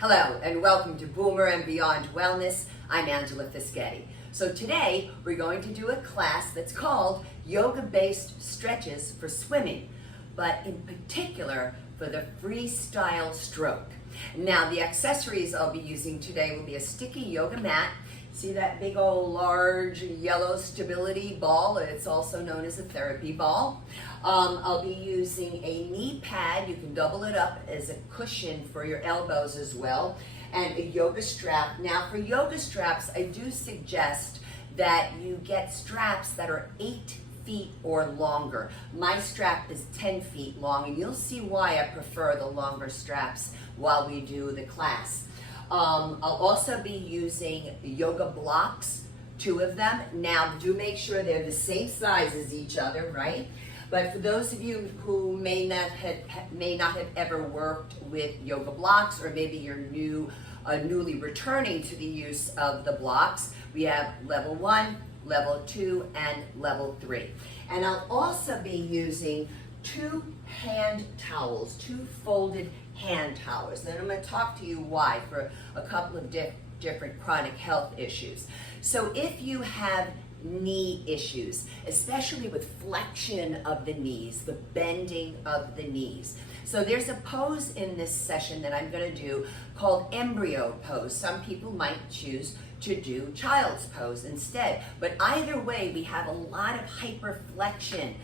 Hello and welcome to Boomer and Beyond Wellness. I'm Angela Fischetti. So today we're going to do a class that's called Yoga-Based Stretches for Swimming, but in particular for the freestyle stroke. Now the accessories I'll be using today will be a sticky yoga mat. See that big old large yellow stability ball? It's also known as a therapy ball. I'll be using a knee pad. You can double it up as a cushion for your elbows as well, and a yoga strap. Now for yoga straps, I do suggest that you get straps that are 8 feet or longer. My strap is 10 feet long, and you'll see why I prefer the longer straps while we do the class. I'll also be using yoga blocks, 2 of them. Now, do make sure they're the same size as each other, right? But for those of you who may not have ever worked with yoga blocks, or maybe you're newly returning to the use of the blocks, we have level 1, level 2, and level 3. And I'll also be using 2 hand towels, 2 folded hand towels. And I'm going to talk to you why for a couple of different chronic health issues. So if you have knee issues, especially with flexion of the knees, the bending of the knees. So there's a pose in this session that I'm going to do called embryo pose. Some people might choose to do child's pose instead. But either way, we have a lot of hyperflexion,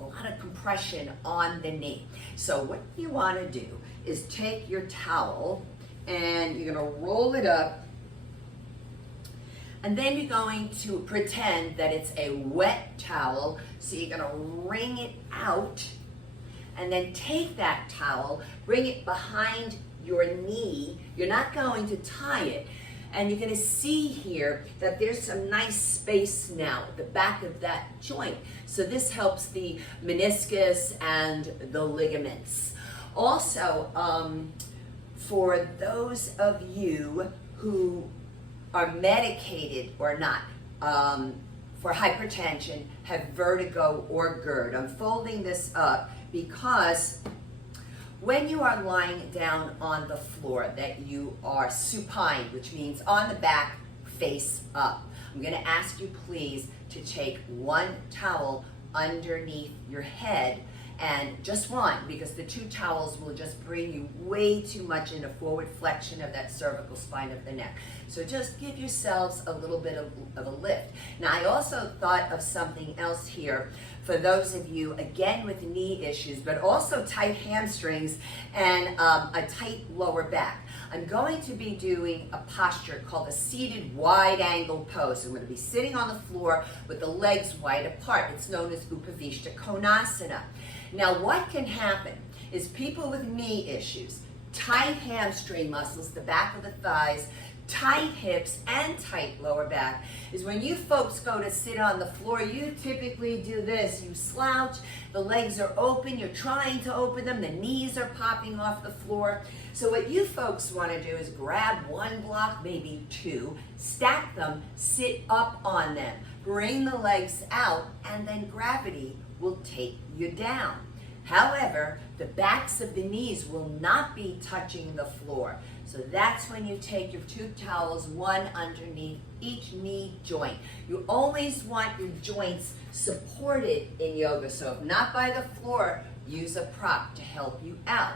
a lot of compression on the knee. So what you want to do is take your towel and you're going to roll it up, and then you're going to pretend that it's a wet towel. So you're going to wring it out, and then take that towel, bring it behind your knee. You're not going to tie it. And you're going to see here that there's some nice space now at the back of that joint. So this helps the meniscus and the ligaments. Also, for those of you who are medicated or not for hypertension, have vertigo or GERD, I'm folding this up because when you are lying down on the floor, that you are supine, which means on the back, face up. I'm going to ask you please to take 1 towel underneath your head, and just 1, because the 2 towels will just bring you way too much into forward flexion of that cervical spine of the neck. So just give yourselves a little bit of a lift. Now I also thought of something else here for those of you, again with knee issues, but also tight hamstrings and a tight lower back. I'm going to be doing a posture called a seated wide angle pose. I'm going to be sitting on the floor with the legs wide apart. It's known as Upavishta Konasana. Now what can happen is people with knee issues, tight hamstring muscles, the back of the thighs, tight hips and tight lower back, is when you folks go to sit on the floor, you typically do this. You slouch, the legs are open, you're trying to open them, the knees are popping off the floor. So what you folks want to do is grab 1 block, maybe 2, stack them, sit up on them, bring the legs out, and then gravity will take you down. However, the backs of the knees will not be touching the floor. So that's when you take your 2 towels, 1 underneath each knee joint. You always want your joints supported in yoga. So if not by the floor, use a prop to help you out.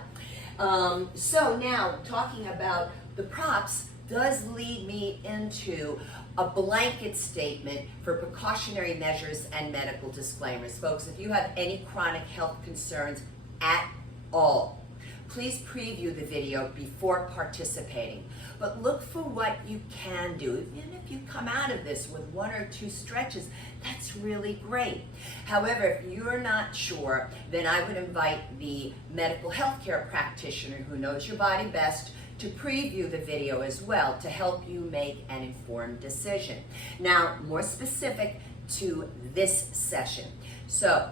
So now talking about the props does lead me into a blanket statement for precautionary measures and medical disclaimers. Folks, if you have any chronic health concerns at all, please preview the video before participating. But look for what you can do. Even if you come out of this with 1 or 2 stretches, that's really great. However, if you're not sure, then I would invite the medical healthcare practitioner who knows your body best to preview the video as well to help you make an informed decision. Now, more specific to this session. So,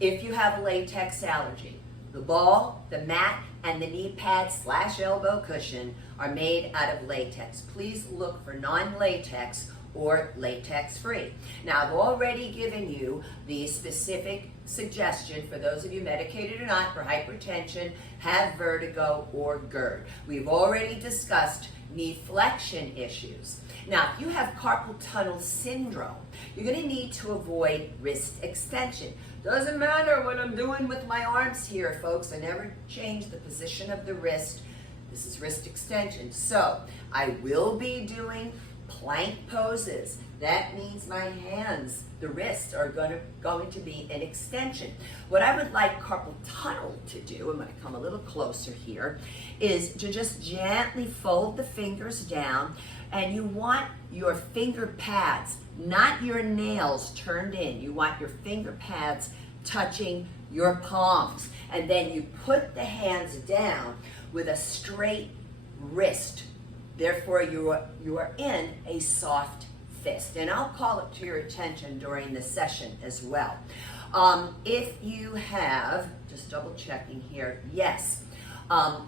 if you have a latex allergy, the ball, the mat, and the knee pad / elbow cushion are made out of latex. Please look for non-latex or latex free. Now, I've already given you the specific suggestion for those of you medicated or not for hypertension, have vertigo, or GERD. We've already discussed knee flexion issues. Now, if you have carpal tunnel syndrome, you're going to need to avoid wrist extension. Doesn't matter what I'm doing with my arms here, folks. I never change the position of the wrist. This is wrist extension. So I will be doing plank poses. That means my hands, the wrists, are going to be an extension. What I would like carpal tunnel to do, I'm going to come a little closer here, is to just gently fold the fingers down, and you want your finger pads, not your nails, turned in. You want your finger pads touching your palms. And then you put the hands down with a straight wrist. Therefore, you are in a soft fist. And I'll call it to your attention during the session as well. If you have, just double checking here, yes,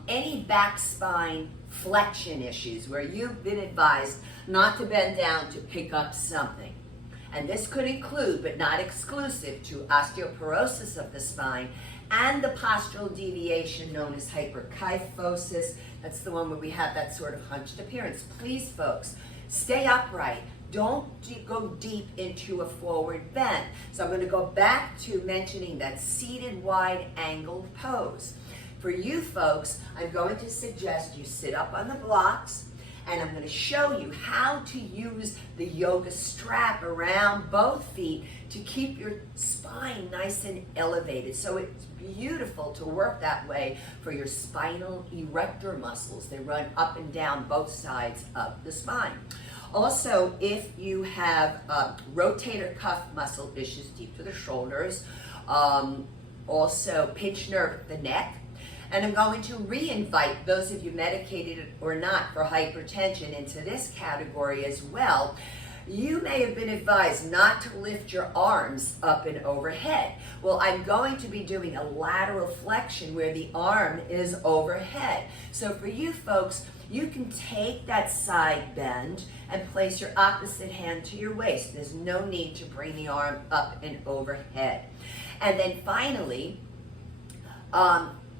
any back spine flexion issues where you've been advised not to bend down to pick up something. And this could include, but not exclusive to, osteoporosis of the spine and the postural deviation known as hyperkyphosis. That's the one where we have that sort of hunched appearance. Please, folks, stay upright. Don't go deep into a forward bend. So I'm going to go back to mentioning that seated wide angle pose. For you folks, I'm going to suggest you sit up on the blocks, and I'm going to show you how to use the yoga strap around both feet to keep your spine nice and elevated. So it's beautiful to work that way for your spinal erector muscles. They run up and down both sides of the spine. Also, if you have rotator cuff muscle issues deep to the shoulders, also pinched nerve at the neck, and I'm going to re-invite those of you medicated or not for hypertension into this category as well. You may have been advised not to lift your arms up and overhead. Well, I'm going to be doing a lateral flexion where the arm is overhead. So for you folks, you can take that side bend and place your opposite hand to your waist. There's no need to bring the arm up and overhead. And then finally,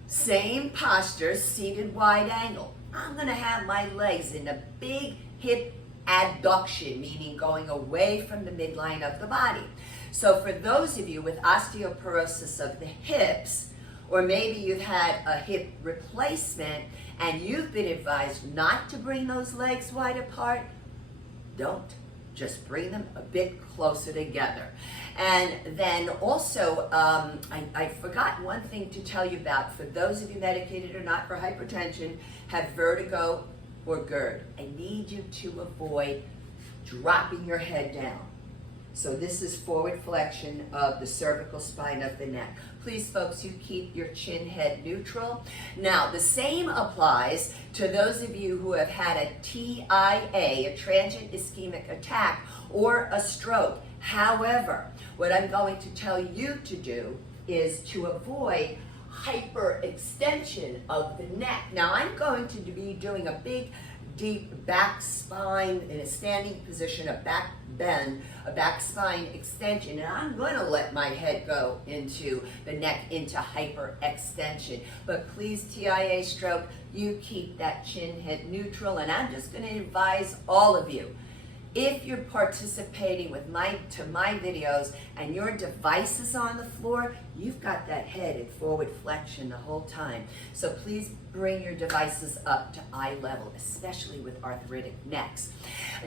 same posture, seated wide angle. I'm going to have my legs in a big hip adduction, meaning going away from the midline of the body. So for those of you with osteoporosis of the hips, or maybe you've had a hip replacement and you've been advised not to bring those legs wide apart, don't. Just bring them a bit closer together. And then also, I forgot one thing to tell you about. For those of you medicated or not for hypertension, have vertigo or GERD, I need you to avoid dropping your head down. So this is forward flexion of the cervical spine of the neck. Please, folks, you keep your chin head neutral. Now, the same applies to those of you who have had a TIA, a transient ischemic attack, or a stroke. However, what I'm going to tell you to do is to avoid hyperextension of the neck. Now, I'm going to be doing a big, deep back spine in a standing position, a back bend, a back spine extension, and I'm going to let my head go into the neck into hyperextension. But please, TIA stroke, you keep that chin head neutral, and I'm just going to advise all of you, if you're participating with my videos and your device is on the floor, you've got that head in forward flexion the whole time. So please bring your devices up to eye level, especially with arthritic necks.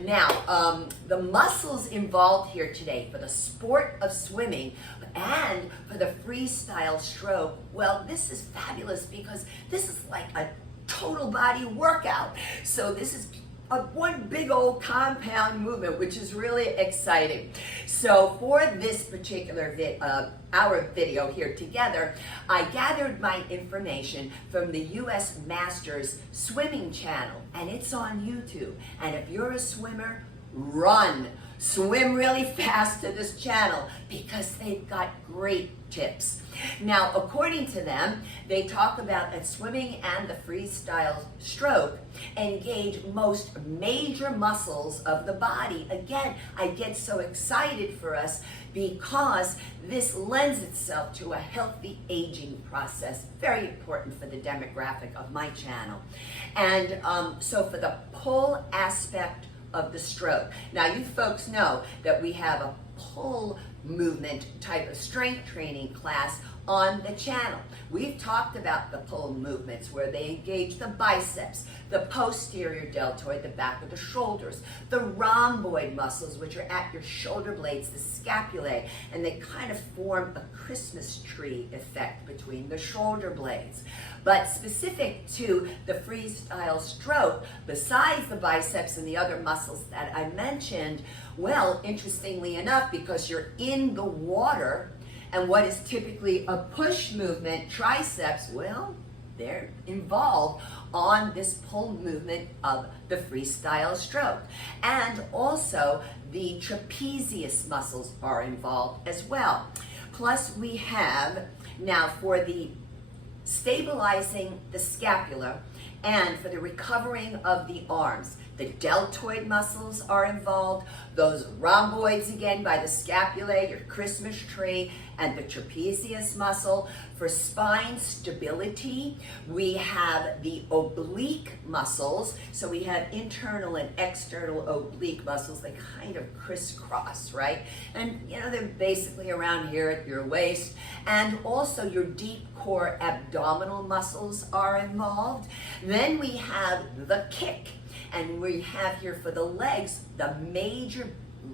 Now, the muscles involved here today for the sport of swimming and for the freestyle stroke, well, this is fabulous because this is like a total body workout. So this is one big old compound movement, which is really exciting. So for this particular our video here together, I gathered my information from the U.S. Masters Swimming channel, and it's on YouTube. And if you're a swimmer, run, swim really fast to this channel because they've got great tips. Now, according to them, they talk about that swimming and the freestyle stroke engage most major muscles of the body. Again, I get so excited for us because this lends itself to a healthy aging process, very important for the demographic of my channel. And so for the pull aspect of the stroke. Now, you folks know that we have a pull movement type of strength training class on the channel. We've talked about the pull movements where they engage the biceps, the posterior deltoid, the back of the shoulders, the rhomboid muscles, which are at your shoulder blades, the scapulae, and they kind of form a Christmas tree effect between the shoulder blades. But specific to the freestyle stroke, besides the biceps and the other muscles that I mentioned, well, interestingly enough, because you're in the water, and what is typically a push movement, triceps, well, they're involved on this pull movement of the freestyle stroke. And also the trapezius muscles are involved as well. Plus we have, now for the stabilizing the scapula and for the recovering of the arms, the deltoid muscles are involved, those rhomboids again by the scapulae, your Christmas tree, and the trapezius muscle. For spine stability, we have the oblique muscles. So we have internal and external oblique muscles. They kind of crisscross, right? And you know, they're basically around here at your waist. And also your deep core abdominal muscles are involved. Then we have the kick. And we have here for the legs, the major,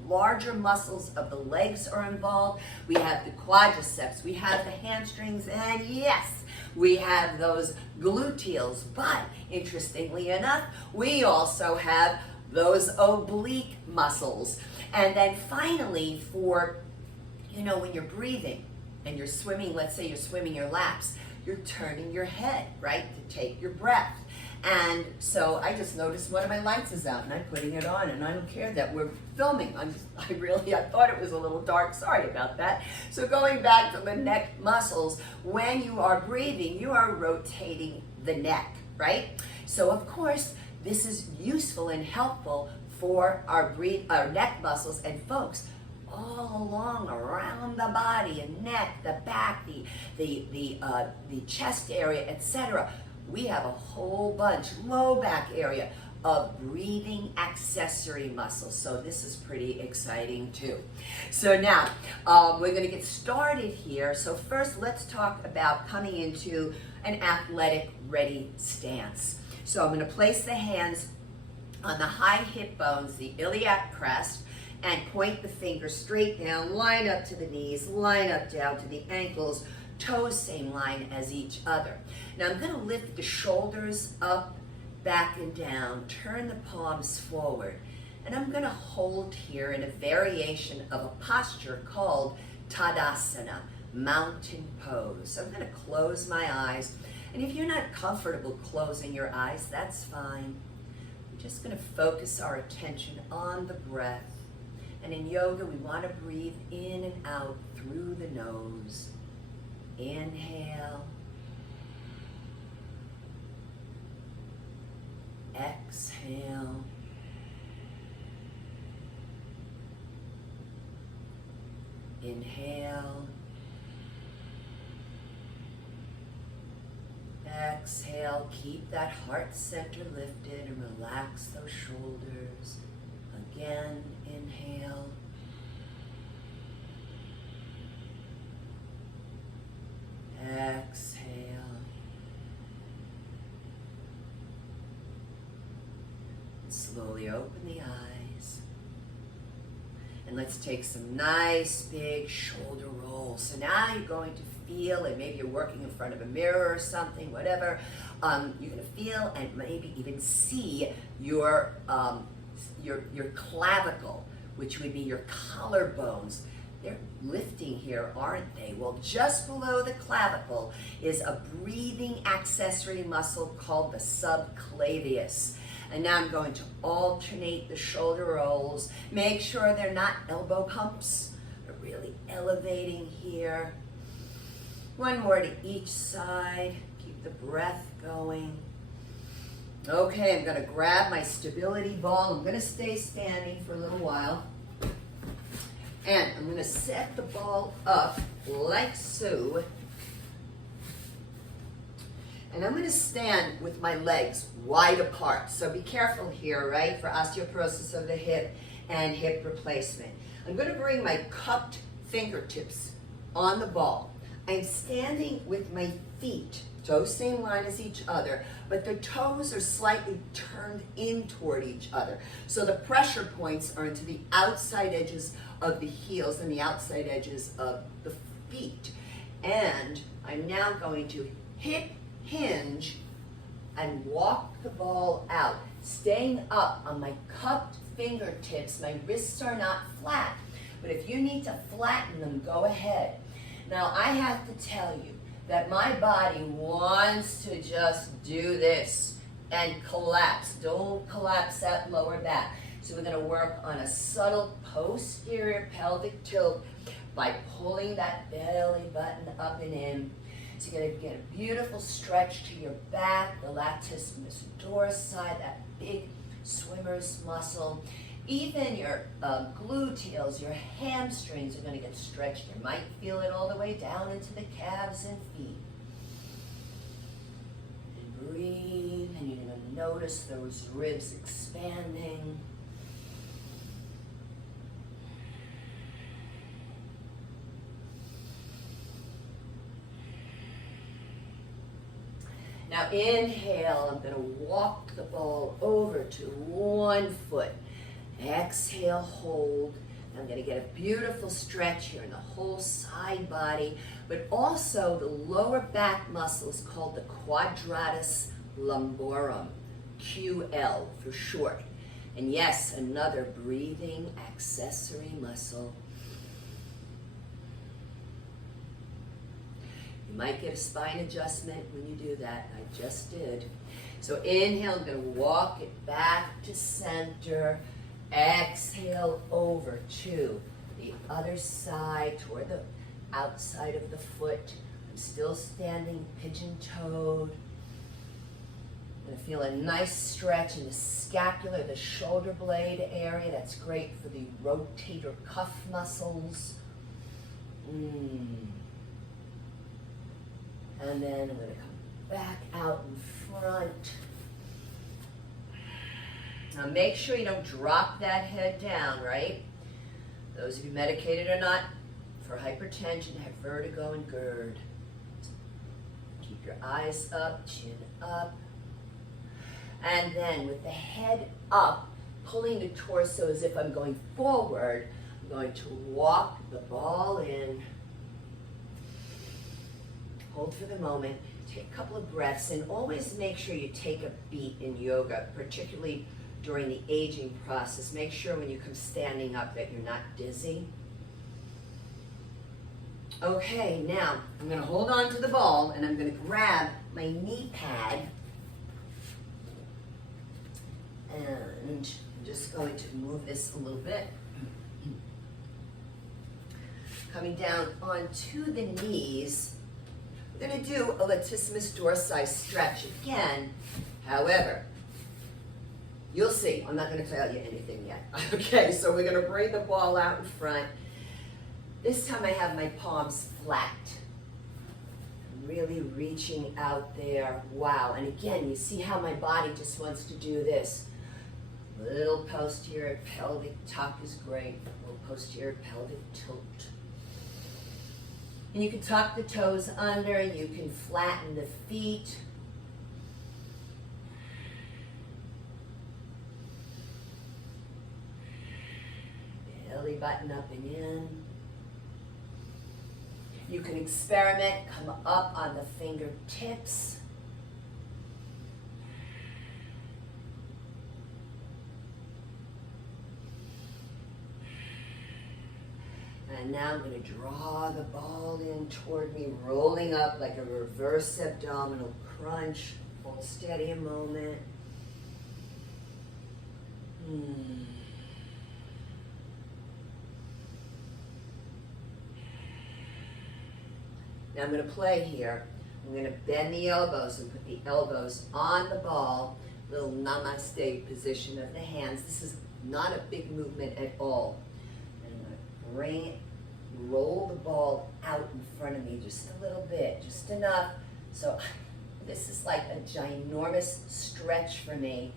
larger muscles of the legs are involved. We have the quadriceps, we have the hamstrings, and yes, we have those gluteals. But interestingly enough, we also have those oblique muscles. And then finally, for, you know, when you're breathing and you're swimming, let's say you're swimming your laps, you're turning your head, right, to take your breath. And so I just noticed one of my lights is out and I'm putting it on, and I don't care that we're filming. I thought it was a little dark. Sorry about that. So going back to the neck muscles, when you are breathing, you are rotating the neck, right? So of course, this is useful and helpful for our neck muscles. And folks, all along around the body and neck, the back, the chest area, etc. We have a whole bunch, low back area, of breathing accessory muscles. So this is pretty exciting too. So now, we're gonna get started here. So first, let's talk about coming into an athletic ready stance. So I'm gonna place the hands on the high hip bones, the iliac crest, and point the fingers straight down, line up to the knees, line up down to the ankles, toes same line as each other. Now I'm going to lift the shoulders up, back and down, turn the palms forward, and I'm going to hold here in a variation of a posture called Tadasana, mountain pose. So I'm going to close my eyes, and if you're not comfortable closing your eyes, that's fine. We're just going to focus our attention on the breath. And in yoga, we want to breathe in and out through the nose. Inhale. Exhale. Inhale. Exhale. Keep that heart center lifted and relax those shoulders. Again, inhale. Exhale. Slowly open the eyes. And let's take some nice big shoulder rolls. So now you're going to feel, and maybe you're working in front of a mirror or something, whatever. You're going to feel and maybe even see your clavicle, which would be your collarbones. They're lifting here, aren't they? Well, just below the clavicle is a breathing accessory muscle called the subclavius. And now I'm going to alternate the shoulder rolls. Make sure they're not elbow humps. We're really elevating here. One more to each side. Keep the breath going. Okay, I'm gonna grab my stability ball. I'm gonna stay standing for a little while. And I'm gonna set the ball up like so. And I'm gonna stand with my legs wide apart. So be careful here, right, for osteoporosis of the hip and hip replacement. I'm gonna bring my cupped fingertips on the ball. I'm standing with my feet, toes same line as each other, but the toes are slightly turned in toward each other. So the pressure points are into the outside edges of the heels and the outside edges of the feet. And I'm now going to hip hinge and walk the ball out, staying up on my cupped fingertips. My wrists are not flat, but if you need to flatten them, go ahead. Now I have to tell you that my body wants to just do this and collapse. Don't collapse that lower back. So we're gonna work on a subtle posterior pelvic tilt by pulling that belly button up and in. So you're gonna get a beautiful stretch to your back, the latissimus dorsi, that big swimmer's muscle. Even your gluteals, your hamstrings are going to get stretched. You might feel it all the way down into the calves and feet. And breathe, and you're going to notice those ribs expanding. Now inhale, I'm going to walk the ball over to one foot. Exhale, hold. I'm going to get a beautiful stretch here in the whole side body, but also the lower back muscle is called the quadratus lumborum, QL for short. And yes, another breathing accessory muscle. You might get a spine adjustment when you do that. I just did. So inhale, I'm going to walk it back to center. Exhale over to the other side, toward the outside of the foot. I'm still standing pigeon-toed. I'm going to feel a nice stretch in the scapula, the shoulder blade area. That's great for the rotator cuff muscles. And then I'm going to come back out in front. Now make sure you don't drop that head down, right? Those of you medicated or not for hypertension, have vertigo and GERD. Keep your eyes up, chin up. And then with the head up, pulling the torso as if I'm going forward, I'm going to walk the ball in. Hold for the moment, take a couple of breaths, and always make sure you take a beat in yoga, particularly during the aging process. Make sure when you come standing up that you're not dizzy. Okay, now I'm going to hold on to the ball and I'm going to grab my knee pad and I'm just going to move this a little bit. Coming down onto the knees, we're going to do a latissimus dorsi stretch again. However, you'll see, I'm not going to tell you anything yet. Okay, so we're going to bring the ball out in front. This time I have my palms flat. I'm really reaching out there. Wow, and again, you see how my body just wants to do this. Little posterior pelvic tuck is great. Little posterior pelvic tilt. And you can tuck the toes under. You can flatten the feet. Belly button up and in. You can experiment, come up on the fingertips. And now I'm going to draw the ball in toward me, rolling up like a reverse abdominal crunch. Hold steady a moment. Now I'm going to play here. I'm going to bend the elbows and put the elbows on the ball. Little namaste position of the hands. This is not a big movement at all. And I'm going to bring it, roll the ball out in front of me just a little bit, just enough. So this is like a ginormous stretch for me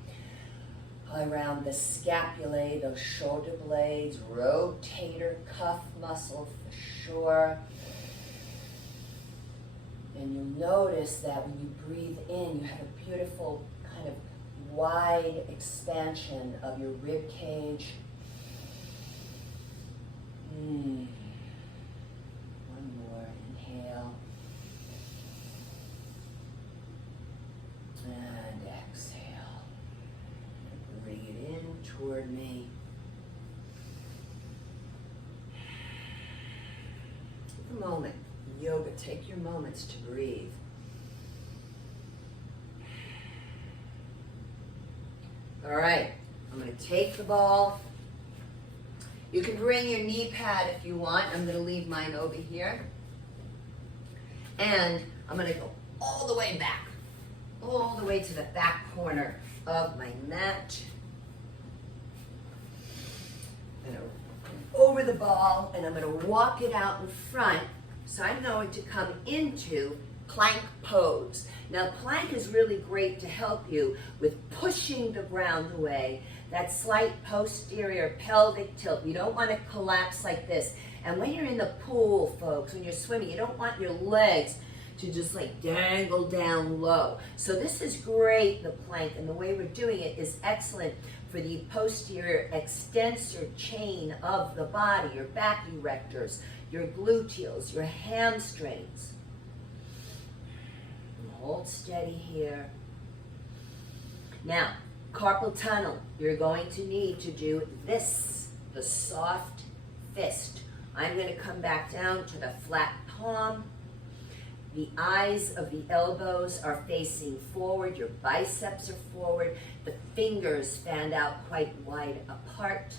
around the scapulae, those shoulder blades, rotator cuff muscle for sure. And you'll notice that when you breathe in, you have a beautiful kind of wide expansion of your rib cage. One more inhale. And exhale. Bring it in toward me. Take a moment. Yoga, take your moments to breathe. All right, I'm going to take the ball. You can bring your knee pad if you want. I'm going to leave mine over here. And I'm going to go all the way back, all the way to the back corner of my mat. I'm going to over the ball, and I'm going to walk it out in front. So I'm going to come into plank pose. Now plank is really great to help you with pushing the ground away, that slight posterior pelvic tilt. You don't want to collapse like this. And when you're in the pool, folks, when you're swimming, you don't want your legs to just like dangle down low. So this is great, the plank, and the way we're doing it is excellent for the posterior extensor chain of the body, your back erectors, your gluteals, your hamstrings. And hold steady here. Now, carpal tunnel, you're going to need to do this, the soft fist. I'm going to come back down to the flat palm. The eyes of the elbows are facing forward. Your biceps are forward. The fingers fan out quite wide apart.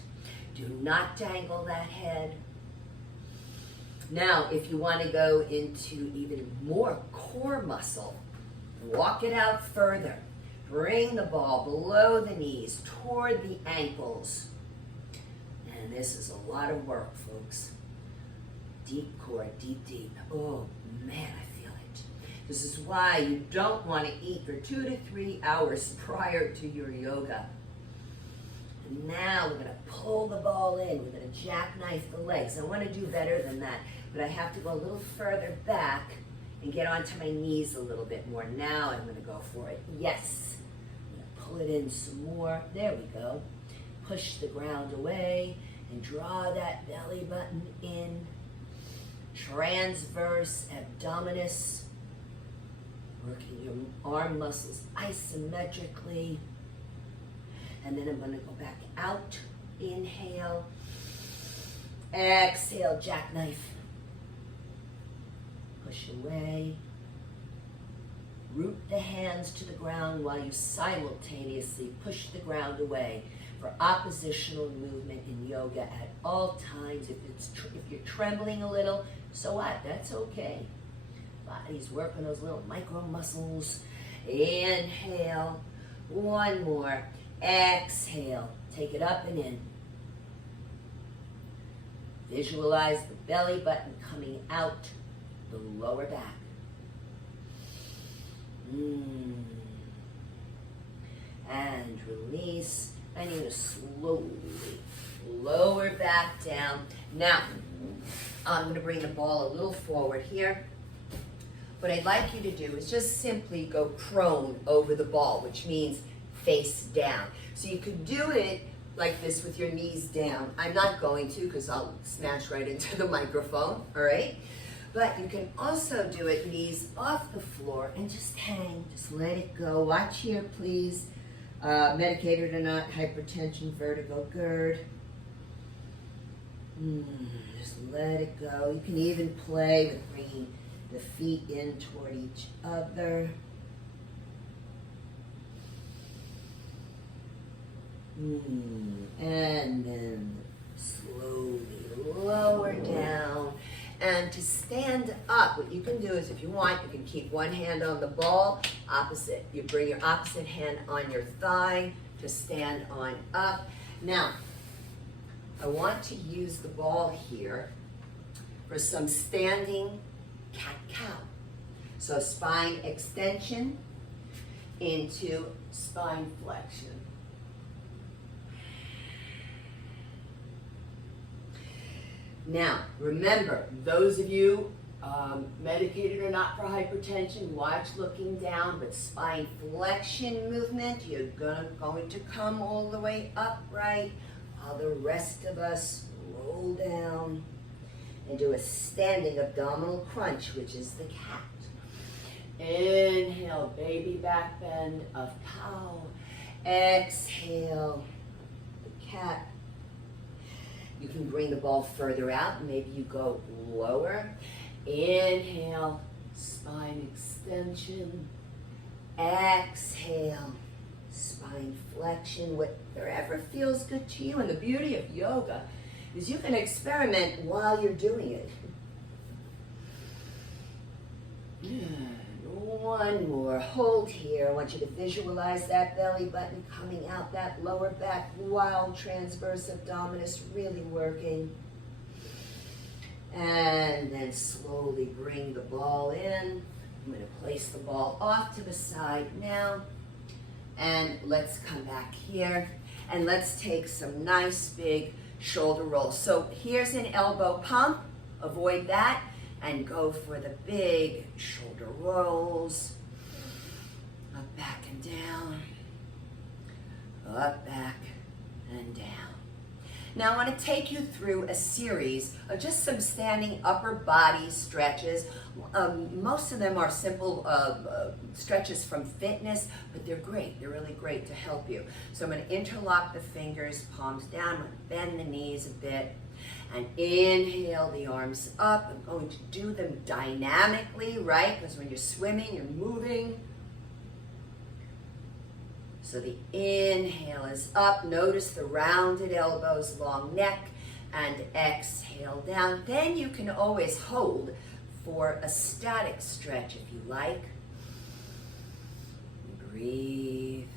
Do not dangle that head. Now, if you want to go into even more core muscle, walk it out further. Bring the ball below the knees, toward the ankles. And this is a lot of work, folks. Deep core, deep, deep. Oh, man, I feel it. This is why you don't want to eat for 2 to 3 hours prior to your yoga. And now we're going to pull the ball in. We're going to jackknife the legs. I want to do better than that, but I have to go a little further back and get onto my knees a little bit more. Now I'm going to go for it. Yes. I'm going to pull it in some more. There we go. Push the ground away and draw that belly button in. Transverse abdominis. Working your arm muscles isometrically. And then I'm going to go back out. Inhale. Exhale, jackknife. Push away. Root the hands to the ground while you simultaneously push the ground away. For oppositional movement in yoga at all times. If you're trembling a little, so what? That's okay. Body's working those little micro muscles. Inhale. One more. Exhale. Take it up and in. Visualize the belly button coming out the lower back. And release. And you're going to slowly lower back down. Now, I'm going to bring the ball a little forward here. What I'd like you to do is just simply go prone over the ball, which means face down. So you could do it like this with your knees down. I'm not going to because I'll smash right into the microphone, all right? But you can also do it knees off the floor and just hang, just let it go. Watch here, please. Medicated or not, hypertension, vertigo, GERD. Just let it go. You can even play with bringing the feet in toward each other. And then slowly lower down and to stand up, what you can do is, if you want, you can keep one hand on the ball, opposite. You bring your opposite hand on your thigh to stand on up. Now, I want to use the ball here for some standing cat-cow. So spine extension into spine flexion. Now, remember, those of you medicated or not for hypertension, watch looking down, but spine flexion movement, you're going to come all the way upright, while the rest of us roll down and do a standing abdominal crunch, which is the cat. Inhale, baby back bend of cow. Exhale, the cat. You can bring the ball further out. Maybe you go lower. Inhale, spine extension. Exhale, spine flexion, wherever feels good to you. And the beauty of yoga is you can experiment while you're doing it. One more. Hold here. I want you to visualize that belly button coming out, that lower back, wild transverse abdominis really working. And then slowly bring the ball in. I'm going to place the ball off to the side now. And let's come back here. And let's take some nice big shoulder rolls. So here's an elbow pump. Avoid that. And go for the big shoulder rolls. Up, back, and down. Up, back, and down. Now I want to take you through a series of just some standing upper body stretches. Most of them are simple stretches from fitness, but they're great. They're really great to help you. So I'm going to interlock the fingers, palms down. I'm going to bend the knees a bit. And inhale the arms up. I'm going to do them dynamically, right? Because when you're swimming, you're moving. So the inhale is up. Notice the rounded elbows, long neck, and exhale down. Then you can always hold for a static stretch if you like. Breathe.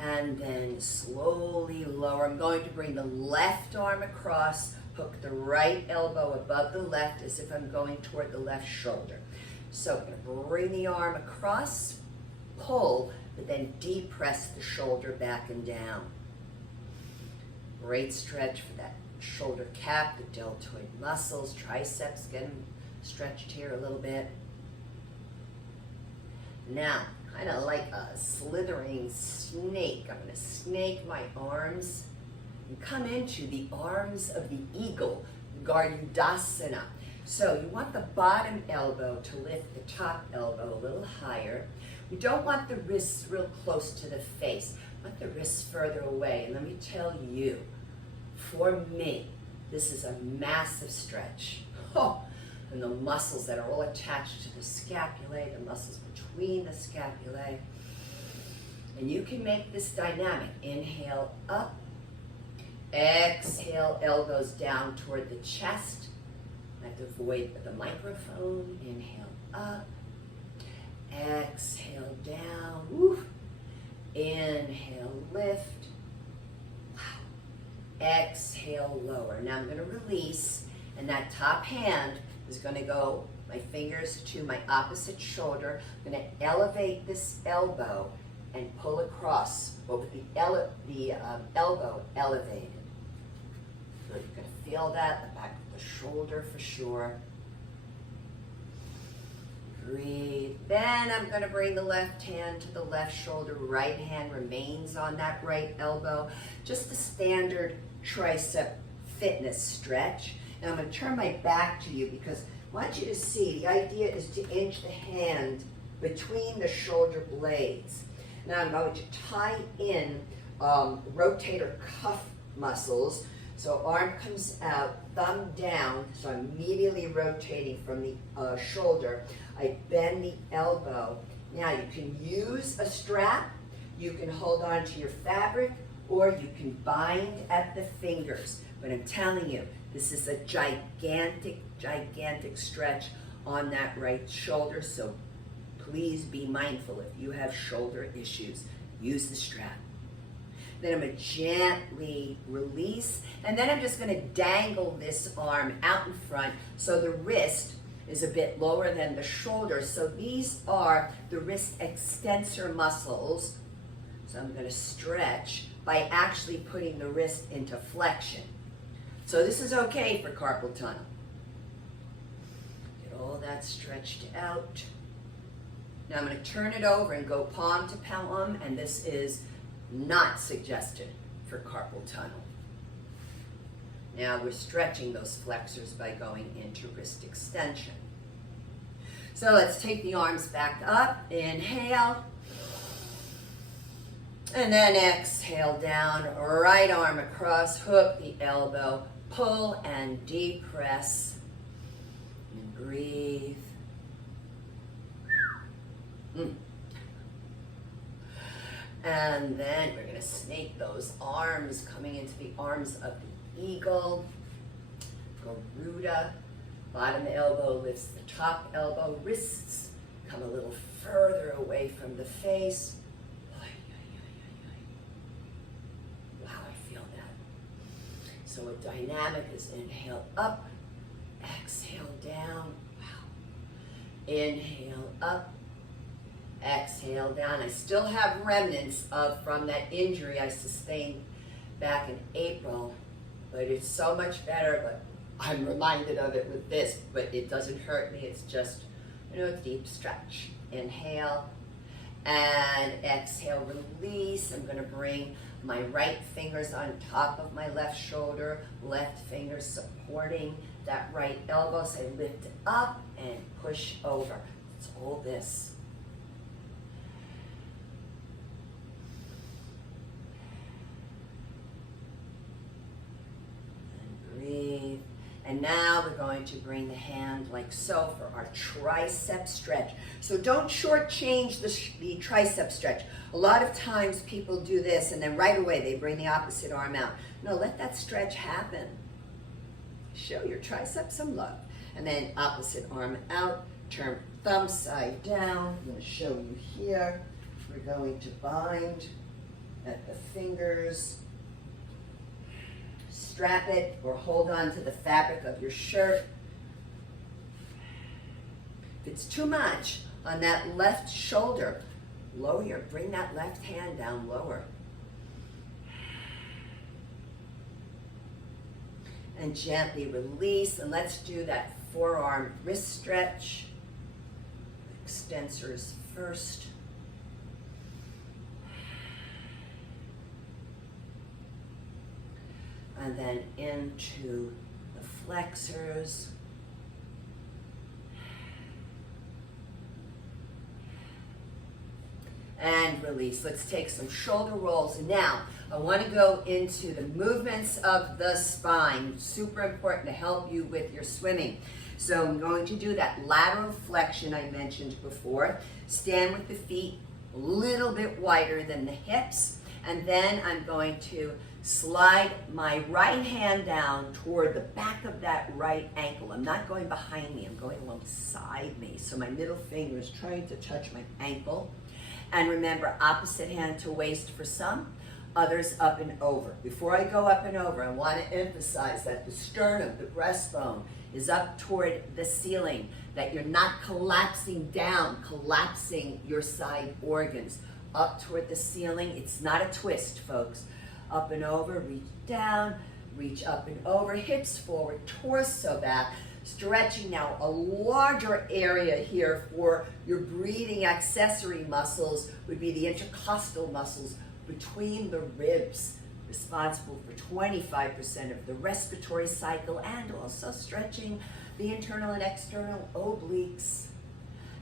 And then slowly lower. I'm going to bring the left arm across, hook the right elbow above the left as if I'm going toward the left shoulder. So I'm going to bring the arm across, pull, but then depress the shoulder back and down. Great stretch for that shoulder cap, the deltoid muscles, triceps getting stretched here a little bit. Now, kind of like a slithering snake, I'm going to snake my arms and come into the arms of the eagle, Garudasana. So you want the bottom elbow to lift the top elbow a little higher. We don't want the wrists real close to the face. We want the wrists further away. And let me tell you, for me, this is a massive stretch. Oh, and the muscles that are all attached to the scapulae, the muscles between the scapulae. And you can make this dynamic. Inhale up. Exhale, elbows down toward the chest. I have to avoid the microphone. Inhale up. Exhale down. Woo. Inhale, lift. Wow. Exhale, lower. Now I'm going to release, and that top hand is going to go, my fingers to my opposite shoulder. I'm going to elevate this elbow and pull across, but with the elbow elevated. So you're going to feel that, the back of the shoulder for sure. Breathe. Then I'm going to bring the left hand to the left shoulder. Right hand remains on that right elbow. Just a standard tricep fitness stretch. Now I'm going to turn my back to you because I want you to see the idea is to inch the hand between the shoulder blades. Now I'm going to tie in rotator cuff muscles. So arm comes out, thumb down, so I'm immediately rotating from the shoulder. I bend the elbow. Now you can use a strap, you can hold on to your fabric, or you can bind at the fingers. But I'm telling you, this is a gigantic, gigantic stretch on that right shoulder, so please be mindful if you have shoulder issues. Use the strap. Then I'm going to gently release, and then I'm just going to dangle this arm out in front so the wrist is a bit lower than the shoulder. So these are the wrist extensor muscles. So I'm going to stretch by actually putting the wrist into flexion. So this is okay for carpal tunnel. Get all that stretched out. Now I'm going to turn it over and go palm to palm, and this is not suggested for carpal tunnel. Now we're stretching those flexors by going into wrist extension. So let's take the arms back up. Inhale. And then exhale down. Right arm across, hook the elbow, pull and depress. And breathe. And then we're going to snake those arms coming into the arms of the eagle. Garuda. Bottom elbow lifts the top elbow. Wrists come a little further away from the face. Wow, I feel that. So a dynamic is inhale up, exhale down. Wow. Inhale up, exhale down. I still have remnants from that injury I sustained back in April, but it's so much better. But I'm reminded of it with this, but it doesn't hurt me. It's just, a deep stretch. Inhale and exhale, release. I'm going to bring my right fingers on top of my left shoulder, left fingers supporting that right elbow. So I lift it up and push over. Let's hold this. And breathe. And now we're going to bring the hand like so for our tricep stretch. So don't shortchange the tricep stretch. A lot of times people do this and then right away they bring the opposite arm out. No, let that stretch happen. Show your tricep some love. And then opposite arm out, turn thumb side down. I'm going to show you here. We're going to bind at the fingers. Strap it or hold on to the fabric of your shirt. If it's too much on that left shoulder, bring that left hand down lower. And gently release, and let's do that forearm wrist stretch. Extensors first. And then into the flexors. And release. Let's take some shoulder rolls. Now, I want to go into the movements of the spine. Super important to help you with your swimming. So I'm going to do that lateral flexion I mentioned before. Stand with the feet a little bit wider than the hips. And then I'm going to slide my right hand down toward the back of that right ankle. I'm not going behind me, I'm going alongside me. So my middle finger is trying to touch my ankle. And remember, opposite hand to waist for some, others up and over. Before I go up and over, I want to emphasize that the sternum, the breastbone, is up toward the ceiling, that you're not collapsing down, collapsing your side organs. Up toward the ceiling. It's not a twist, folks. Up and over, reach down, reach up and over, hips forward, torso back. Stretching now a larger area here for your breathing accessory muscles would be the intercostal muscles between the ribs, responsible for 25% of the respiratory cycle, and also stretching the internal and external obliques.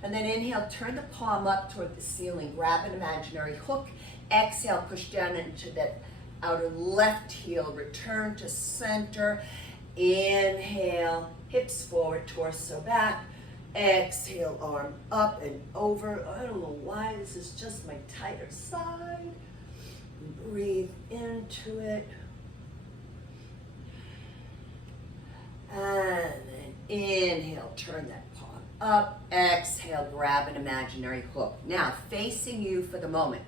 And then inhale, turn the palm up toward the ceiling, grab an imaginary hook, exhale, push down into that outer left heel, return to center, inhale, hips forward, torso back, exhale, arm up and over. I don't know why, this is just my tighter side. Breathe into it. And then inhale, turn that palm up. Exhale, grab an imaginary hook. Now, facing you for the moment.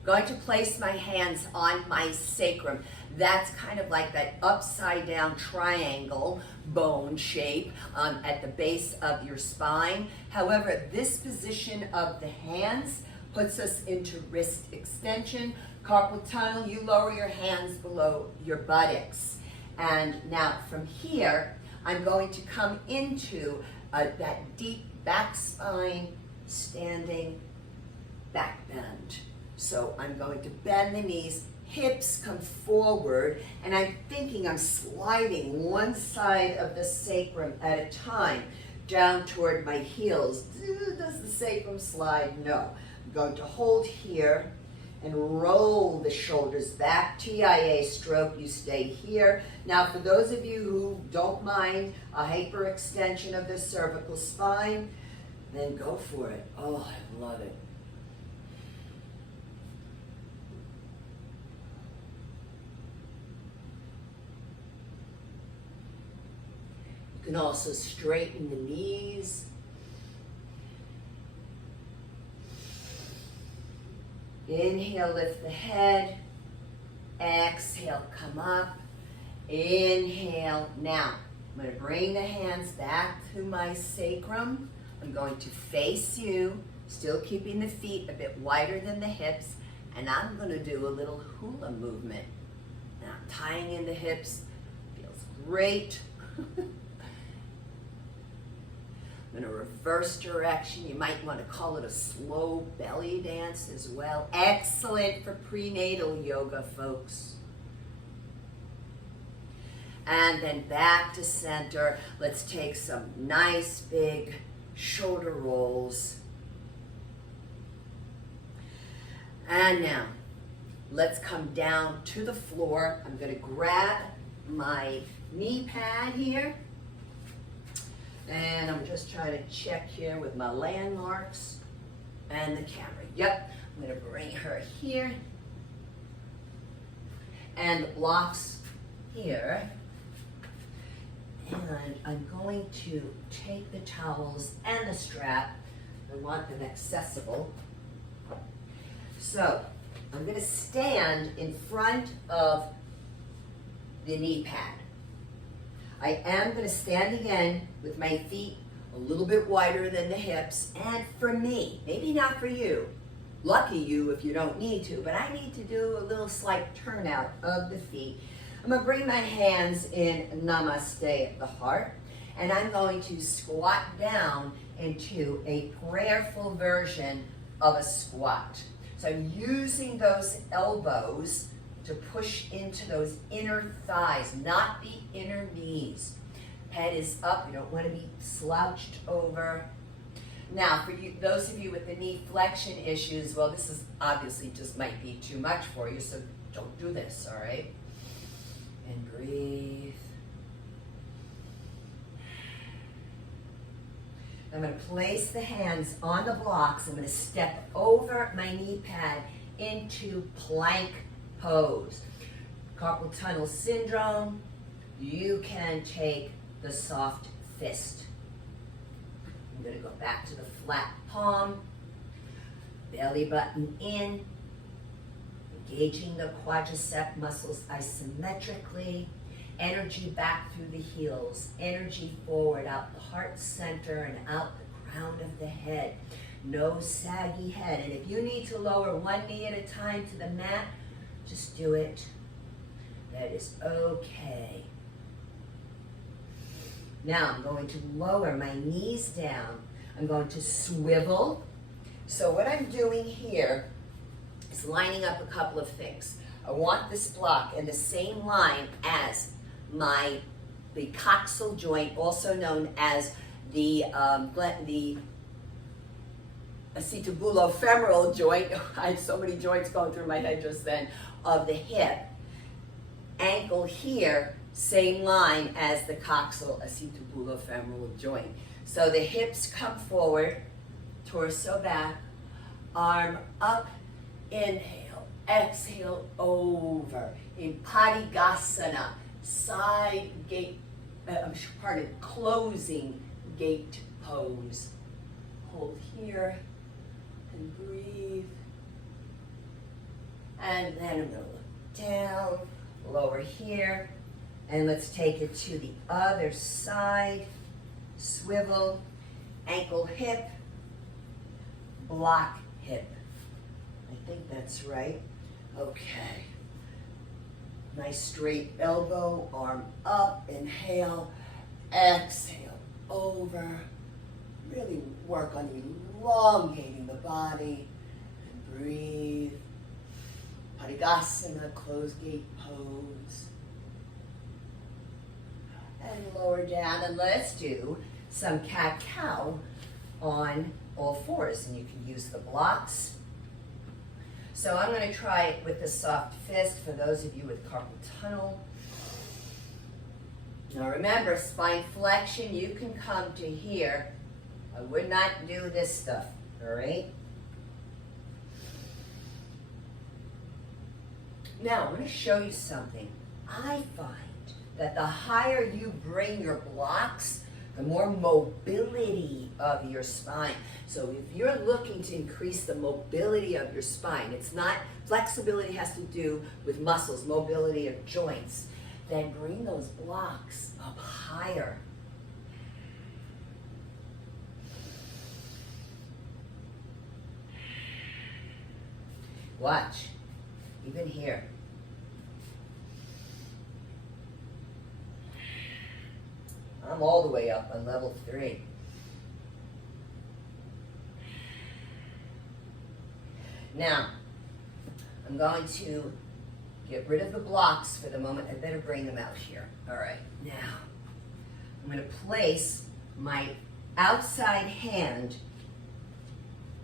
I'm going to place my hands on my sacrum. That's kind of like that upside down triangle bone shape at the base of your spine. However, this position of the hands puts us into wrist extension. Carpal tunnel, you lower your hands below your buttocks. And now from here, I'm going to come into that deep back spine, standing back bend. So I'm going to bend the knees, hips come forward, and I'm thinking I'm sliding one side of the sacrum at a time down toward my heels. Does the sacrum slide? No. I'm going to hold here and roll the shoulders back. TIA stroke, you stay here. Now for those of you who don't mind a hyperextension of the cervical spine, then go for it. Oh, I love it. You can also straighten the knees. Inhale, lift the head. Exhale, come up. Inhale. Now, I'm going to bring the hands back to my sacrum. I'm going to face you, still keeping the feet a bit wider than the hips, and I'm going to do a little hula movement. Now, tying in the hips feels great. In a reverse direction. You might want to call it a slow belly dance as well. Excellent for prenatal yoga, folks. And then back to center. Let's take some nice big shoulder rolls. And now, let's come down to the floor. I'm going to grab my knee pad here. And I'm just trying to check here with my landmarks and the camera. Yep, I'm going to bring her here. And the blocks here. And I'm going to take the towels and the strap. I want them accessible. So I'm going to stand in front of the knee pad. I am going to stand again with my feet a little bit wider than the hips. And for me, maybe not for you, lucky you if you don't need to, but I need to do a little slight turnout of the feet. I'm going to bring my hands in Namaste at the heart, and I'm going to squat down into a prayerful version of a squat. So I'm using those elbows to push into those inner thighs, not the inner knees. Head is up, you don't want to be slouched over. Now, for you, those of you with the knee flexion issues, well, this is obviously just might be too much for you, so don't do this, all right? And breathe. I'm going to place the hands on the blocks. I'm going to step over my knee pad into plank pose. Carpal tunnel syndrome, you can take the soft fist. I'm going to go back to the flat palm, belly button in, engaging the quadricep muscles isometrically, energy back through the heels, energy forward out the heart center and out the crown of the head. No saggy head. And if you need to lower one knee at a time to the mat, just do it. That is okay. Now I'm going to lower my knees down. I'm going to swivel. So what I'm doing here is lining up a couple of things. I want this block in the same line as the coxal joint, also known as the acetobulofemoral joint. I had so many joints going through my head just then, of the hip. Ankle here, same line as the coxal acetobulofemoral joint. So the hips come forward, torso back, arm up, inhale, Exhale over in Padikasana, side gate, closing gate pose. Hold here and breathe. And then I'm going to look down, lower here, and let's take it to the other side. Swivel, ankle hip, block hip. I think that's right. Okay. Nice straight elbow, arm up, inhale, exhale, over. Really work on elongating the body, and breathe. Padikasana, closed gate pose. And lower down, and let's do some cat-cow on all fours, and you can use the blocks. So I'm going to try it with the soft fist for those of you with carpal tunnel. Now remember, spine flexion, you can come to here. I would not do this stuff, all right? Now I'm going to show you something. I find that the higher you bring your blocks, the more mobility of your spine. So if you're looking to increase the mobility of your spine, it's not, flexibility has to do with muscles, mobility of joints, then bring those blocks up higher. Watch, even here. I'm all the way up on level 3. Now, I'm going to get rid of the blocks for the moment. I better bring them out here. All right, now, I'm going to place my outside hand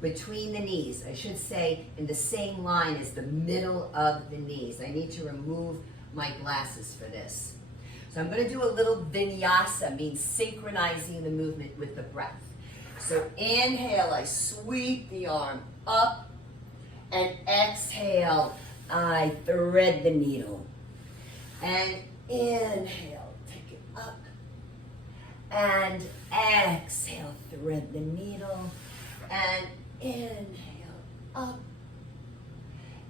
between the knees. I should say in the same line as the middle of the knees. I need to remove my glasses for this. So I'm going to do a little vinyasa, means synchronizing the movement with the breath. So inhale, I sweep the arm up, and exhale, I thread the needle. And inhale, take it up, and exhale, thread the needle, and inhale, up.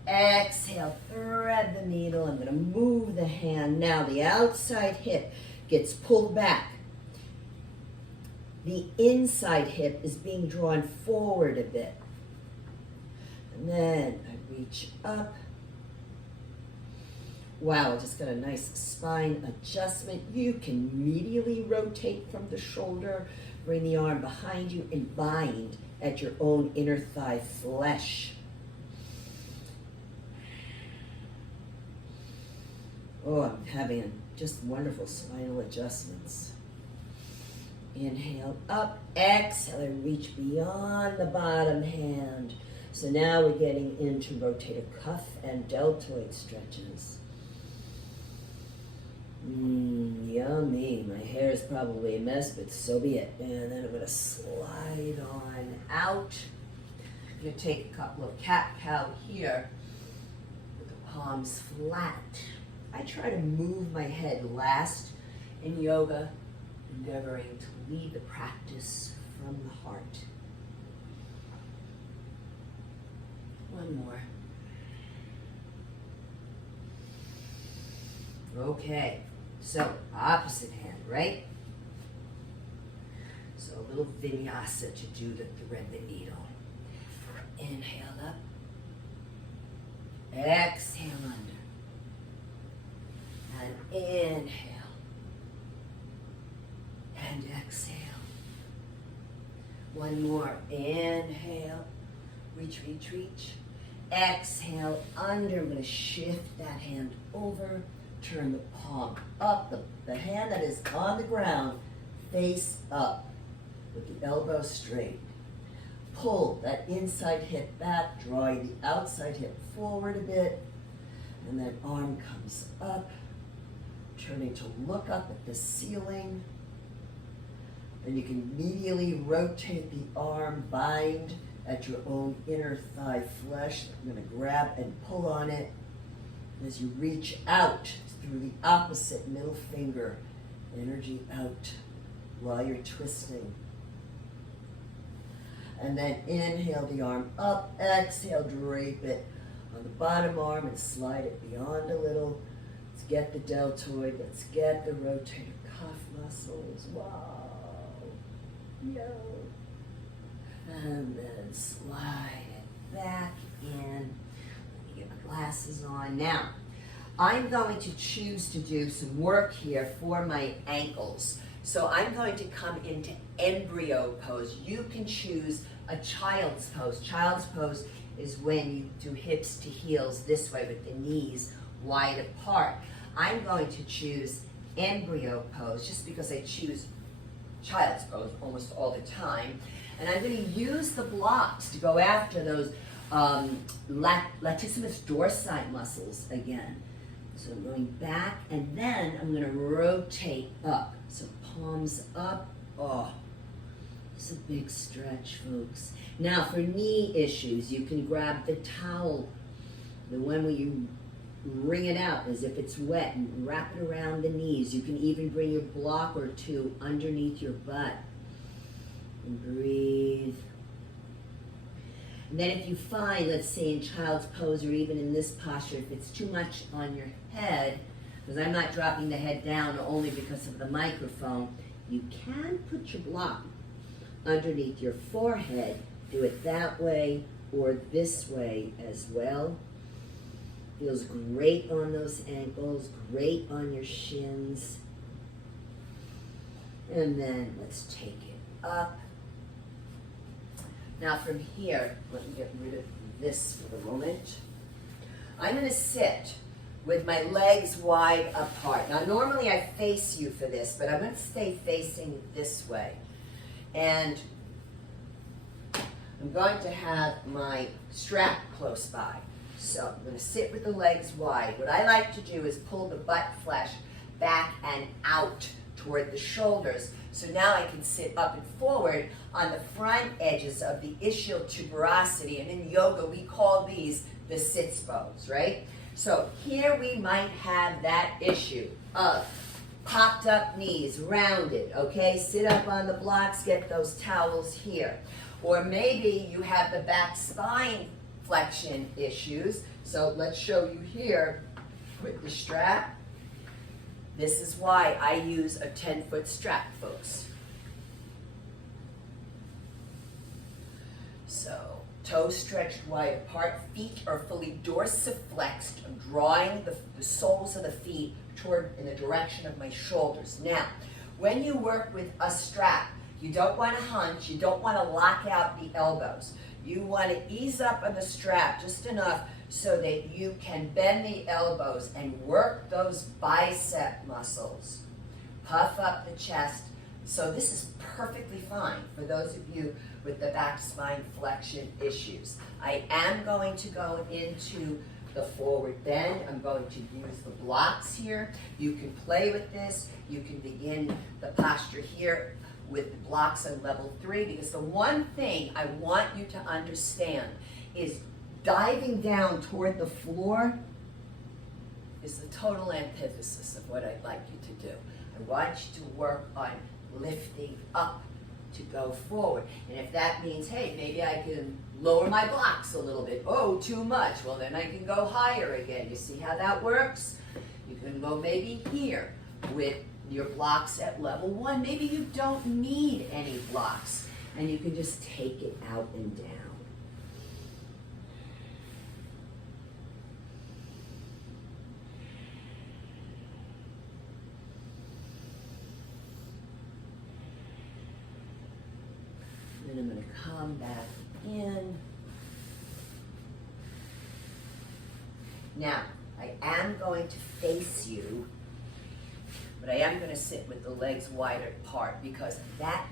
Exhale, thread the needle. I'm going to move the hand. Now the outside hip gets pulled back. The inside hip is being drawn forward a bit. And then I reach up. Wow, I just got a nice spine adjustment. You can medially rotate from the shoulder, bring the arm behind you, and bind at your own inner thigh flesh. Oh, I'm having just wonderful spinal adjustments. Inhale up, exhale, and reach beyond the bottom hand. So now we're getting into rotator cuff and deltoid stretches. Yummy. My hair is probably a mess, but so be it. And then I'm going to slide on out. I'm going to take a couple of cat-cow here with the palms flat. I try to move my head last in yoga, endeavoring to lead the practice from the heart. One more. Okay, so opposite hand, right? So a little vinyasa to do the thread the needle. Inhale up. Exhale under. And inhale. And exhale. One more. Inhale. Reach, reach, reach. Exhale under. I'm going to shift that hand over. Turn the palm up. The hand that is on the ground, face up with the elbow straight. Pull that inside hip back, drawing the outside hip forward a bit. And then arm comes up. Turning to look up at the ceiling. Then you can medially rotate the arm, bind at your own inner thigh flesh. I'm going to grab and pull on it as you reach out through the opposite middle finger. Energy out while you're twisting. And then inhale the arm up, exhale, drape it on the bottom arm and slide it beyond a little. Let's get the deltoid, let's get the rotator cuff muscles. Wow. Yo. And then slide it back in. Let me get my glasses on. Now, I'm going to choose to do some work here for my ankles. So I'm going to come into embryo pose. You can choose a child's pose. Child's pose is when you do hips to heels this way with the knees wide apart. I'm going to choose embryo pose just because I choose child's pose almost all the time. And I'm going to use the blocks to go after those latissimus dorsi muscles again. So I'm going back, and then I'm going to rotate up. So palms up. Oh, it's a big stretch, folks. Now for knee issues, you can grab the towel, the one where you wring it out as if it's wet, and wrap it around the knees. You can even bring your block or two underneath your butt. And breathe. And then if you find, let's say in child's pose or even in this posture, if it's too much on your head, because I'm not dropping the head down only because of the microphone, you can put your block underneath your forehead. Do it that way or this way as well. Feels great on those ankles, great on your shins. And then let's take it up. Now from here, let me get rid of this for the moment. I'm going to sit with my legs wide apart. Now normally I face you for this, but I'm going to stay facing this way. And I'm going to have my strap close by. So I'm going to sit with the legs wide. What I like to do is pull the butt flesh back and out toward the shoulders. So now I can sit up and forward on the front edges of the ischial tuberosity. And in yoga, we call these the sits bones, right? So here we might have that issue of popped up knees, rounded, okay? Sit up on the blocks, get those towels here. Or maybe you have the back spine flexion issues. So let's show you here with the strap. This is why I use a 10-foot strap, folks. So, toes stretched wide apart, feet are fully dorsiflexed, drawing the soles of the feet toward in the direction of my shoulders. Now, when you work with a strap, you don't want to hunch, you don't want to lock out the elbows. You want to ease up on the strap just enough so that you can bend the elbows and work those bicep muscles. Puff up the chest. So this is perfectly fine for those of you with the back spine flexion issues. I am going to go into the forward bend. I'm going to use the blocks here. You can play with this. You can begin the posture here with the blocks on level 3, because the one thing I want you to understand is diving down toward the floor is the total antithesis of what I'd like you to do. I want you to work on lifting up to go forward. And if that means, hey, maybe I can lower my blocks a little bit. Oh, too much. Well, then I can go higher again. You see how that works? You can go maybe here with your blocks at level 1. Maybe you don't need any blocks, and you can just take it out and down. Then I'm going to come back in. Now, I am going to face you, but I am going to sit with the legs wider apart because that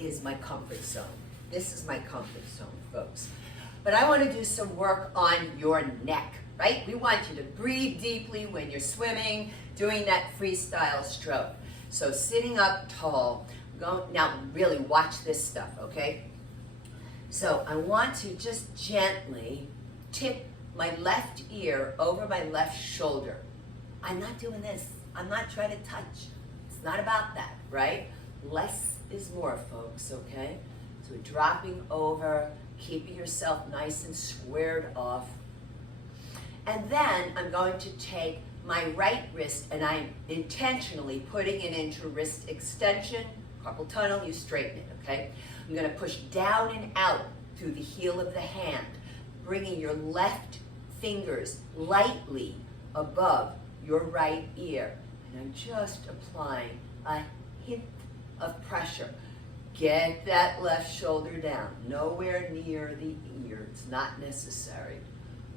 is my comfort zone. This is my comfort zone, folks. But I want to do some work on your neck, right? We want you to breathe deeply when you're swimming, doing that freestyle stroke. So sitting up tall. Now really watch this stuff, okay? So I want to just gently tip my left ear over my left shoulder. I'm not doing this. I'm not trying to touch. It's not about that, right? Less is more, folks, okay? So we're dropping over, keeping yourself nice and squared off. And then I'm going to take my right wrist and I'm intentionally putting it into wrist extension, carpal tunnel, you straighten it, okay? I'm gonna push down and out through the heel of the hand, bringing your left fingers lightly above your right ear. And I'm just applying a hint of pressure. Get that left shoulder down, nowhere near the ear. It's not necessary.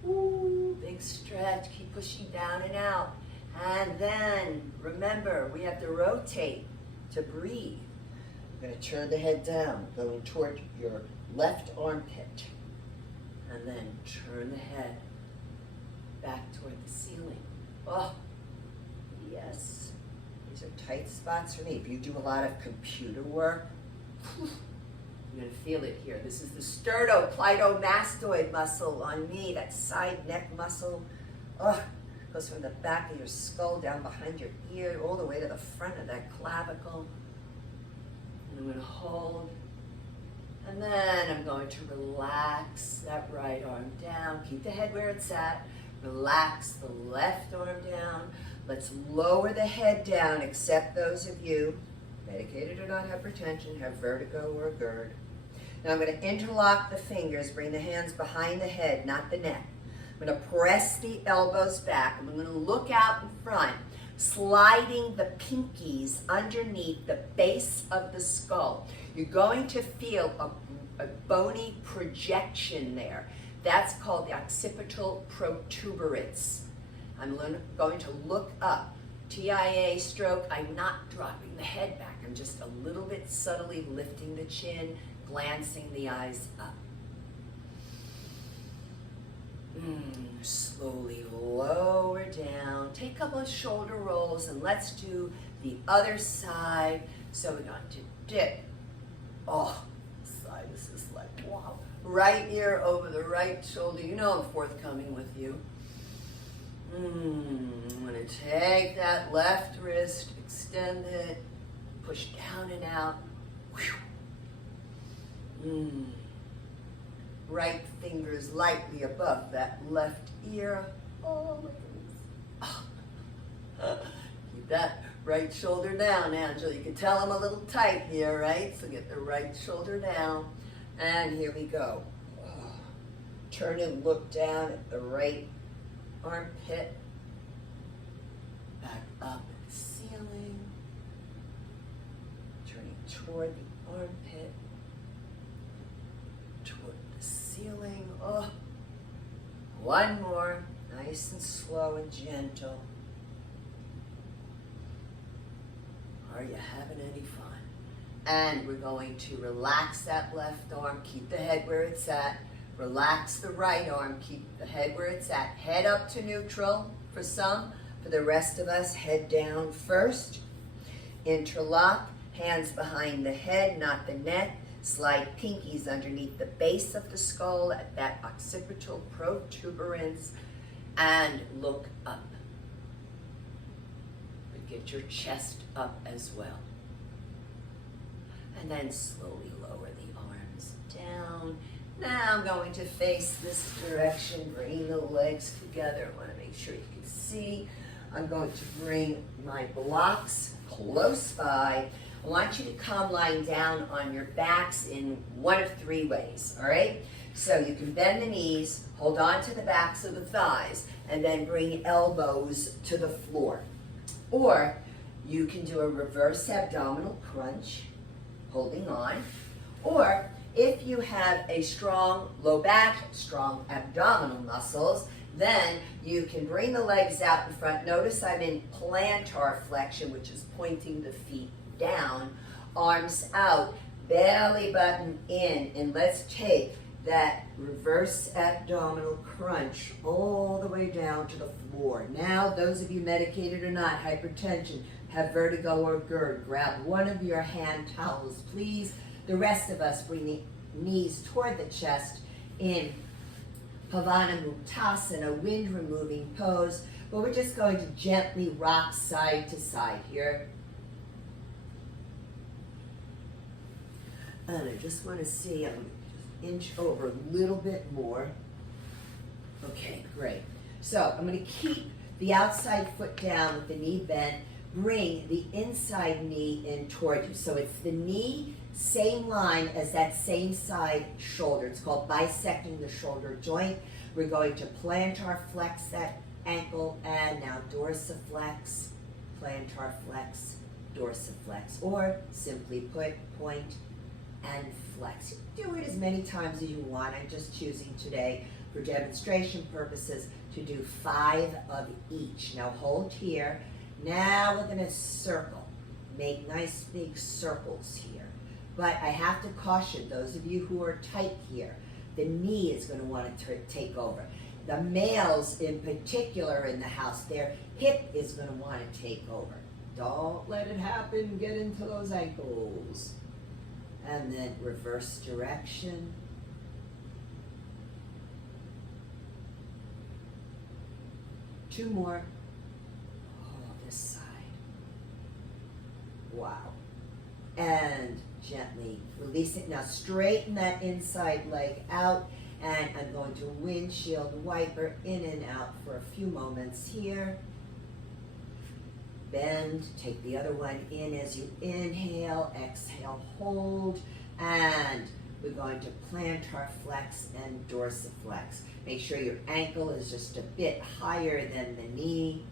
Ooh, big stretch, keep pushing down and out. And then, remember, we have to rotate to breathe. I'm gonna turn the head down, going toward your left armpit. And then turn the head back toward the ceiling. Oh, yes. These are tight spots for me. If you do a lot of computer work, you're gonna feel it here. This is the sternocleidomastoid muscle on me, that side neck muscle. Oh, goes from the back of your skull down behind your ear, all the way to the front of that clavicle. And I'm gonna hold. And then I'm going to relax that right arm down. Keep the head where it's at. Relax the left arm down. Let's lower the head down, except those of you, medicated or not, hypertension, have vertigo or a GERD. Now I'm going to interlock the fingers, bring the hands behind the head, not the neck. I'm going to press the elbows back. I'm going to look out in front, sliding the pinkies underneath the base of the skull. You're going to feel a bony projection there. That's called the occipital protuberance. I'm going to look up. TIA, stroke, I'm not dropping the head back. I'm just a little bit subtly lifting the chin, glancing the eyes up. Slowly lower down. Take a couple of shoulder rolls and let's do the other side. So we're going to dip. Oh, side, this is like, wow. Right ear over the right shoulder. You know I'm forthcoming with you. I'm going to take that left wrist, extend it, push down and out. Right fingers lightly above that left ear. Oh my goodness. Keep that right shoulder down, Angela. You can tell I'm a little tight here, right? So get the right shoulder down. And here we go. Turn and look down at the right armpit, back up at the ceiling, turning toward the armpit, toward the ceiling. Oh, one more, nice and slow and gentle. Are you having any fun? And we're going to relax that left arm, keep the head where it's at. Relax the right arm, keep the head where it's at. Head up to neutral for some. For the rest of us, head down first. Interlock, hands behind the head, not the neck. Slide pinkies underneath the base of the skull at that occipital protuberance. And look up. But get your chest up as well. And then slowly lower the arms down. Now I'm going to face this direction, bring the legs together. I want to make sure you can see. I'm going to bring my blocks close by. I want you to come lying down on your backs in one of three ways, all right? So you can bend the knees, hold on to the backs of the thighs, and then bring elbows to the floor. Or you can do a reverse abdominal crunch, holding on. Or if you have a strong low back, strong abdominal muscles, then you can bring the legs out in front. Notice I'm in plantar flexion, which is pointing the feet down, arms out, belly button in, and let's take that reverse abdominal crunch all the way down to the floor. Now, those of you medicated or not, hypertension, have vertigo or GERD, grab one of your hand towels, please. The rest of us bring the knees toward the chest in Pavanamuktasana, wind removing pose, but we're just going to gently rock side to side here. And I just want to see, I'm going to inch over a little bit more. Okay, great. So I'm going to keep the outside foot down with the knee bent. Bring the inside knee in toward you. So it's the knee, same line as that same side shoulder. It's called bisecting the shoulder joint. We're going to plantar flex that ankle, and now dorsiflex, plantar flex, dorsiflex, or simply put, point and flex. You do it as many times as you want. I'm just choosing today for demonstration purposes to do 5 of each. Now hold here. Now we're going to circle. Make nice big circles here. But I have to caution those of you who are tight here. The knee is going to want to take over. The males in particular in the house, their hip is going to want to take over. Don't let it happen. Get into those ankles. And then reverse direction. Two more. Oh, this side. Wow. And gently release it. Now straighten that inside leg out, and I'm going to windshield wiper in and out for a few moments here. Bend, take the other one in as you inhale, exhale, hold, and we're going to plantar flex and dorsiflex. Make sure your ankle is just a bit higher than the knee.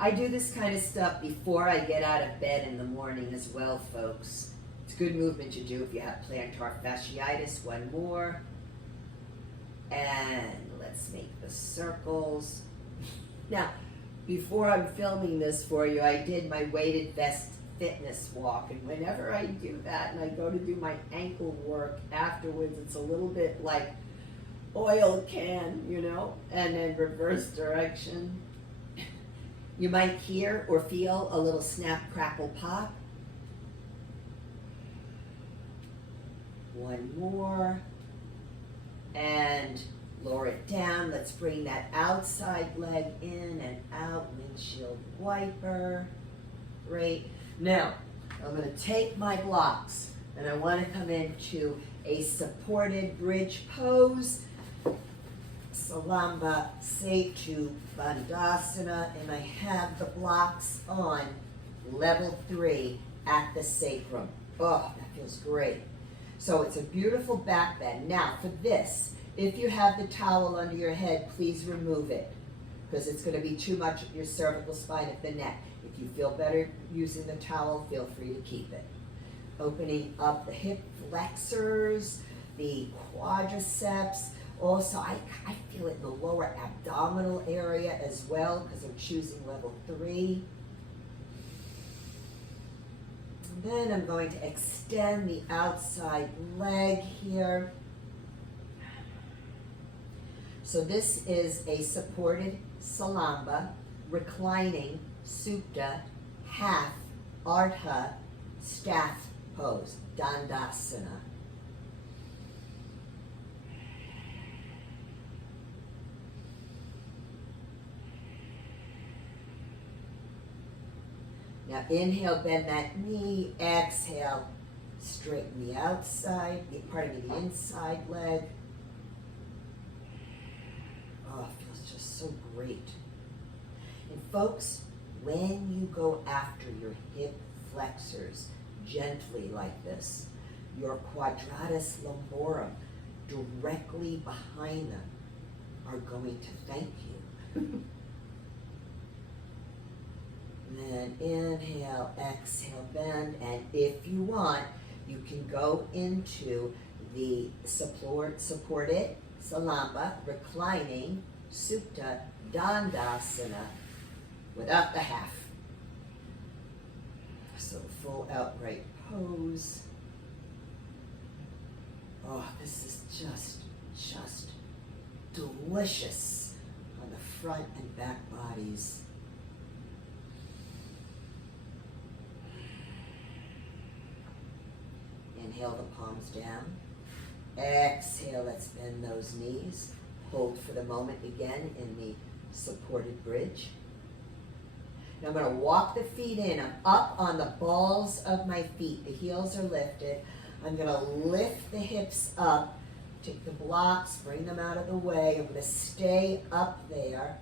I do this kind of stuff before I get out of bed in the morning as well, folks. It's good movement to do if you have plantar fasciitis. One more. And let's make the circles. Now, before I'm filming this for you, I did my weighted vest fitness walk, and whenever I do that and I go to do my ankle work afterwards, it's a little bit like oil can, you know, and then reverse direction. You might hear or feel a little snap, crackle, pop. One more. And lower it down. Let's bring that outside leg in and out. Windshield wiper. Great. Now, I'm going to take my blocks and I want to come into a supported bridge pose. Salamba Setu Bandhasana, and I have the blocks on level 3 at the sacrum. Oh, that feels great. So it's a beautiful back bend. Now for this, if you have the towel under your head, please remove it, because it's going to be too much of your cervical spine at the neck. If you feel better using the towel, feel free to keep it. Opening up the hip flexors, the quadriceps. Also, I feel it in the lower abdominal area as well, because I'm choosing level 3. And then I'm going to extend the outside leg here. So this is a supported salamba, reclining, supta, half, ardha, staff pose, dandasana. Now inhale, bend that knee, exhale, straighten the outside, the inside leg. Oh, it feels just so great. And folks, when you go after your hip flexors gently like this, your quadratus lumborum directly behind them are going to thank you. Then inhale, exhale, bend, and if you want, you can go into the supported salamba, reclining, supta, dandasana, without the half. So full outright pose. Oh, this is just delicious on the front and back bodies. Inhale the palms down. Exhale, let's bend those knees. Hold for the moment again in the supported bridge. Now I'm going to walk the feet in. I'm up on the balls of my feet. The heels are lifted. I'm going to lift the hips up. Take the blocks, bring them out of the way. I'm going to stay up there.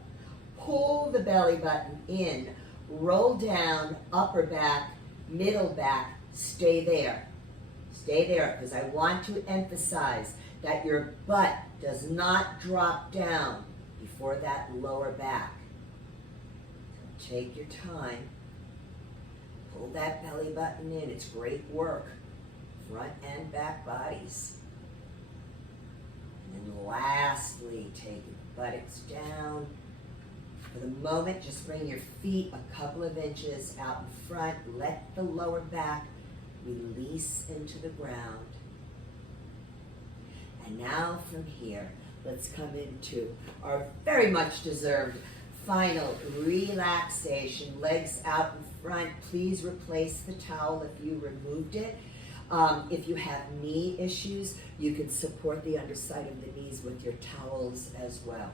Pull the belly button in. Roll down, upper back, middle back. Stay there. Stay there, because I want to emphasize that your butt does not drop down before that lower back. So take your time. Pull that belly button in. It's great work. Front and back bodies. And then lastly, take your buttocks down. For the moment, just bring your feet a couple of inches out in front. Let the lower back release into the ground. And now from here, let's come into our very much deserved final relaxation. Legs out in front. Please replace the towel if you removed it. If you have knee issues, you can support the underside of the knees with your towels as well.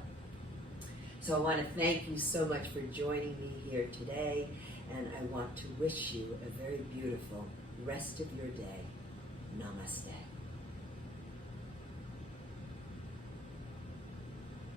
So I want to thank you so much for joining me here today, and I want to wish you a very beautiful rest of your day. Namaste.